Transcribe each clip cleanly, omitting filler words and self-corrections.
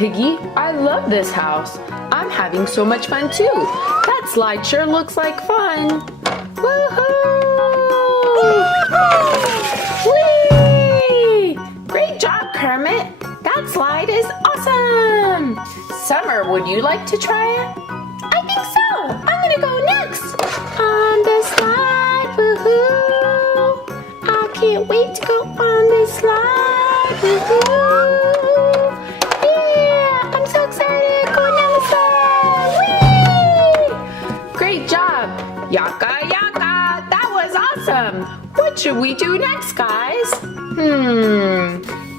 Piggy. I love this house. I'm having so much fun too. That slide sure looks like fun. Woohoo! Whee! Great job, Kermit. That slide is awesome. Summer, would you like to try it? I think so. I'm gonna go next. On the slide, woohoo! I can't wait to go on this slide, woohoo! Yeah, I'm so excited going down the slide. Whee! Great job. Yaka yaka, that was awesome. What should we do next, guys?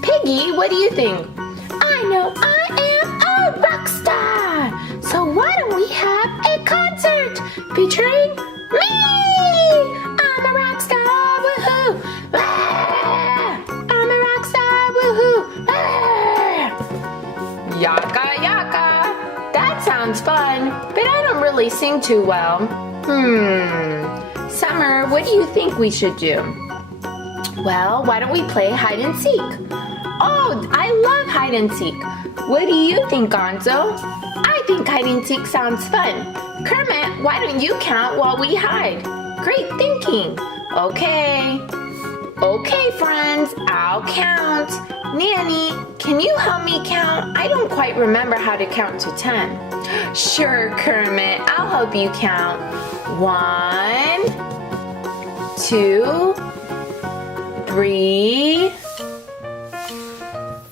Piggy, what do you think? I know I am a rock star. So why don't we have a concert featuring me? I'm a rock star, woohoo! Ah! I'm a rock star, woohoo! Ah! Yaka yaka. That sounds fun, but I don't really sing too well. Summer, what do you think we should do? Well, why don't we play hide and seek? Oh, I love hide and seek. What do you think, Gonzo? I think hide and seek sounds fun. Kermit, why don't you count while we hide? Great thinking. Okay. Okay, friends, I'll count. Nanny, can you help me count? I don't quite remember how to count to 10. Sure, Kermit, I'll help you count. 1, 2, 3,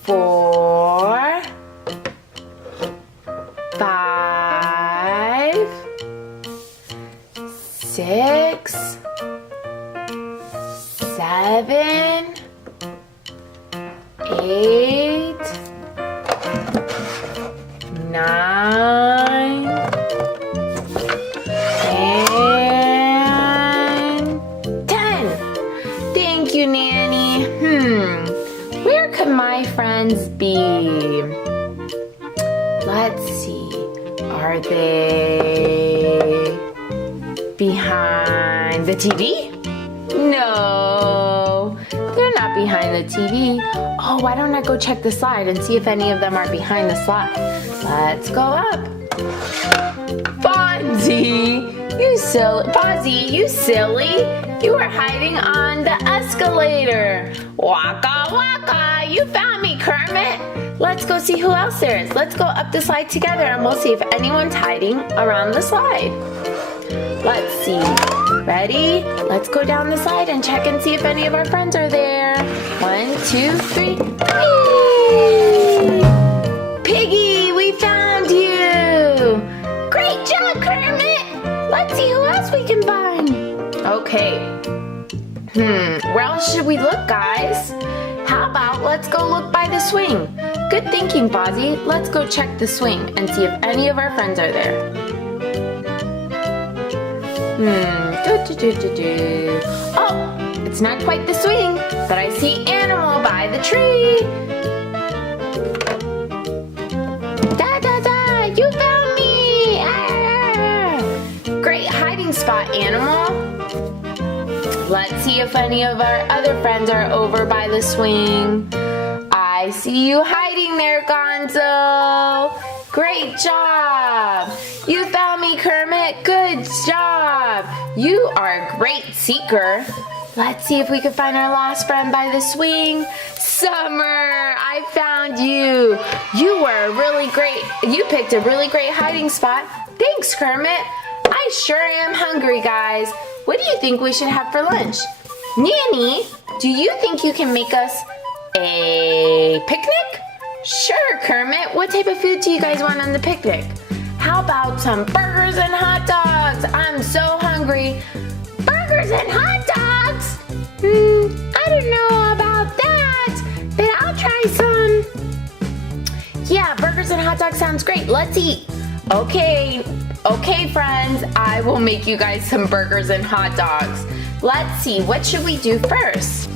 4, 5, 6, 7, 8, 9, and 10. Thank you, Nanny. Where could my friends be? Let's see. Are they behind the TV? No, they're not behind the TV. Oh, why don't I go check the slide and see if any of them are behind the slide? Let's go up. Fozzie, you silly. You were hiding on the escalator. Waka waka, you found me, Kermit. Let's go see who else there is. Let's go up the slide together and we'll see if anyone's hiding around the slide. Let's see. Ready? Let's go down the slide and check and see if any of our friends are there. 1, 2, 3. Whee! Piggy, we found you. Great job, Kermit. Let's see who else we can find. Okay. Where else should we look, guys? How about let's go look by the swing? Good thinking, Fozzie. Let's go check the swing and see if any of our friends are there. Oh, it's not quite the swing, but I see Animal by the tree. Da, you found me! Ah! Great hiding spot, Animal. Let's see if any of our other friends are over by the swing. I see you hiding there, Gonzo. Great job. You found me, Kermit. Good job. You are a great seeker. Let's see if we can find our last friend by the swing. Summer, I found you. You picked a really great hiding spot. Thanks, Kermit. I sure am hungry, guys. What do you think we should have for lunch? Nanny, do you think you can make us a picnic? Sure, Kermit. What type of food do you guys want on the picnic? How about some burgers and hot dogs? I'm so hungry. Burgers and hot dogs? I don't know about that, but I'll try some. Yeah, burgers and hot dogs sounds great. Let's eat. Okay, friends. I will make you guys some burgers and hot dogs. Let's see, what should we do first?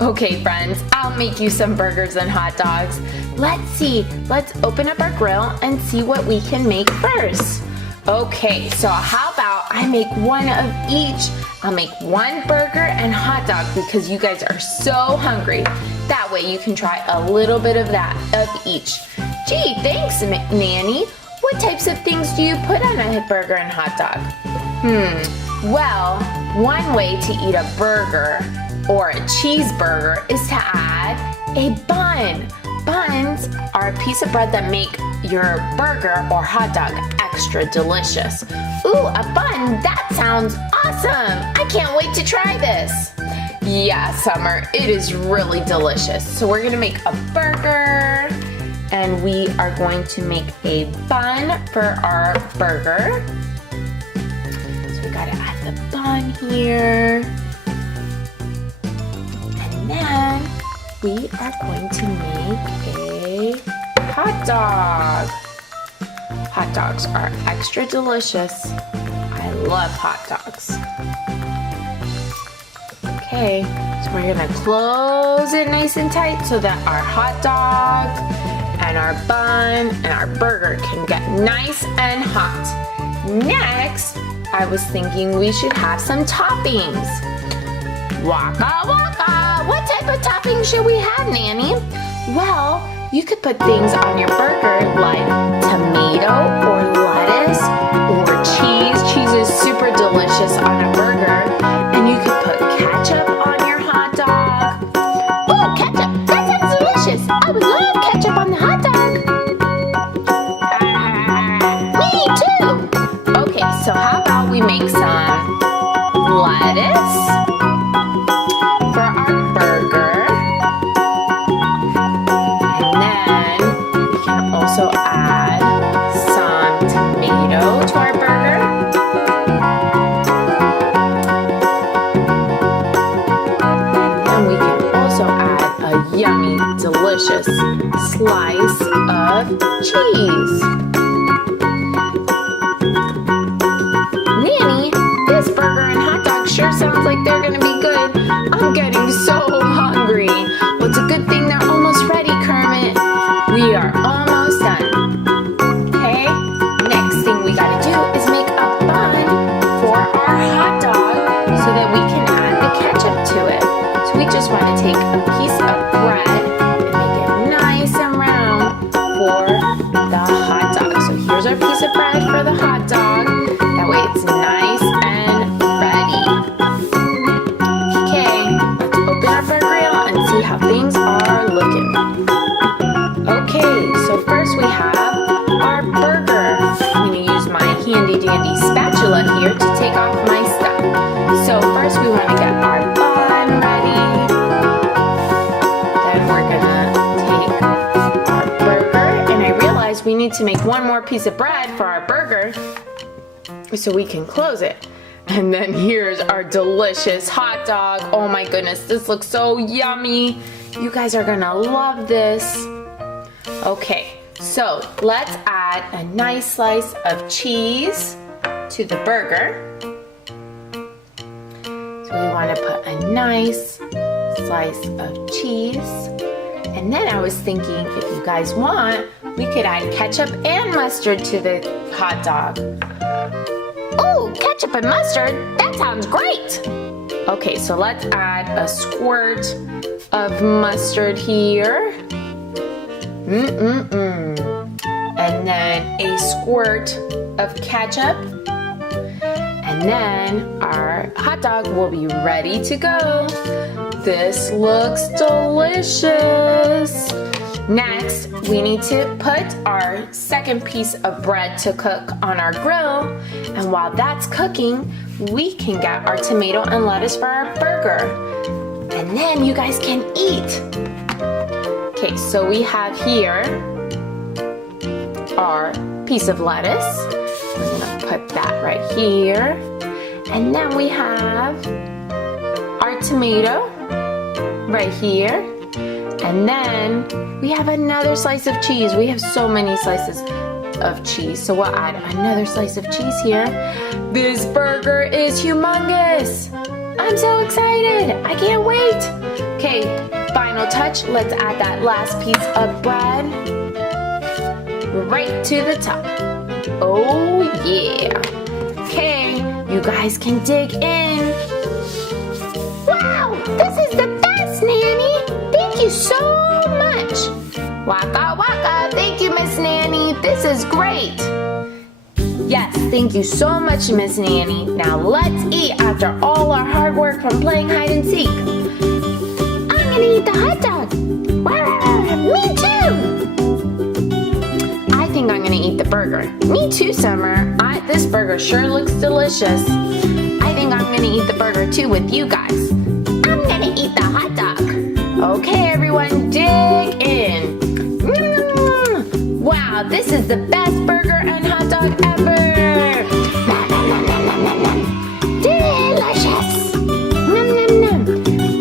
Okay, friends, I'll make you some burgers and hot dogs. Let's see, let's open up our grill and see what we can make first. Okay, so how about I make one of each? I'll make one burger and hot dog because you guys are so hungry. That way you can try a little bit of that, of each. Gee, thanks, Nanny. What types of things do you put on a burger and hot dog? Well, one way to eat a burger or a cheeseburger is to add a bun. Buns are a piece of bread that make your burger or hot dog extra delicious. Ooh, a bun, that sounds awesome. I can't wait to try this. Yeah, Summer, it is really delicious. So we're gonna make a burger and we are going to make a bun for our burger. So we gotta add the bun here. And then we are going to make a hot dog. Hot dogs are extra delicious. I love hot dogs. Okay, so we're gonna close it nice and tight so that our hot dog and our bun and our burger can get nice and hot. Next, I was thinking we should have some toppings. Waka waka! What type of toppings should we have, Nanny? Well, you could put things on your burger like tomato or lettuce or cheese. Cheese is super delicious on a burger. And you could put ketchup on your hot dog. Oh, ketchup! That sounds delicious! I would love ketchup on the hot dog. Me too! Okay, so how about we make some lettuce for our burger. And then we can also add some tomato to our burger. And we can also add a yummy, delicious slice of cheese. Nanny, this burger and hot dog sure sounds like they're gonna be good. I'm getting so hungry. Well, it's a good thing they're almost ready, Kermit. We are almost done. Okay, next thing we gotta do is make a bun for our hot dog so that we can add the ketchup to it. So we just want to take a piece of bread and make it nice and round for the hot dog. So here's our piece of bread for the hot dog. That way it's nice and ready. Okay, let's open up our grill and see how things are looking. Okay, so first we have our burger. I'm going to use my handy dandy spatula here to take off my stuff. So first we want to get our bun ready. Then we're going to take our burger. And I realized we need to make one more piece of bread for our burger so we can close it. And then here's our delicious hot dog. Oh my goodness, this looks so yummy. You guys are gonna love this. Okay, so let's add a nice slice of cheese to the burger. So we want to put a nice slice of cheese. And then I was thinking, if you guys want, we could add ketchup and mustard to the hot dog. Oh, ketchup and mustard? That sounds great! Okay, so let's add a squirt of mustard here. And then a squirt of ketchup. And then our hot dog will be ready to go. This looks delicious. Next, we need to put our second piece of bread to cook on our grill. And while that's cooking, we can get our tomato and lettuce for our burger. And then you guys can eat. Okay, so we have here our piece of lettuce. I'm gonna put that right here. And then we have our tomato right here. And then we have another slice of cheese. We have so many slices of cheese, so we'll add another slice of cheese here. This burger is humongous. I'm so excited. I can't wait. Okay, final touch. Let's add that last piece of bread right to the top. Oh yeah. Okay, you guys can dig in. Wow, this is the best, Nanny. Thank you so much. Waka waka. Thank you, Miss Thank you so much, Miss Nanny. Now let's eat after all our hard work from playing hide and seek. I'm gonna eat the hot dog. Me too. I think I'm gonna eat the burger. Me too, Summer. This burger sure looks delicious. I think I'm gonna eat the burger too with you guys. I'm gonna eat the hot dog. Okay, everyone, dig in. Wow, this is the best burger and hot dog ever. Delicious.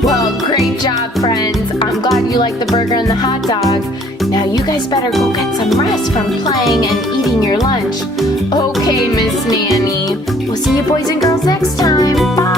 Well, great job, friends. I'm glad you like the burger and the hot dog. Now you guys better go get some rest from playing and eating your lunch. Okay, Miss Nanny. We'll see you boys and girls next time. Bye.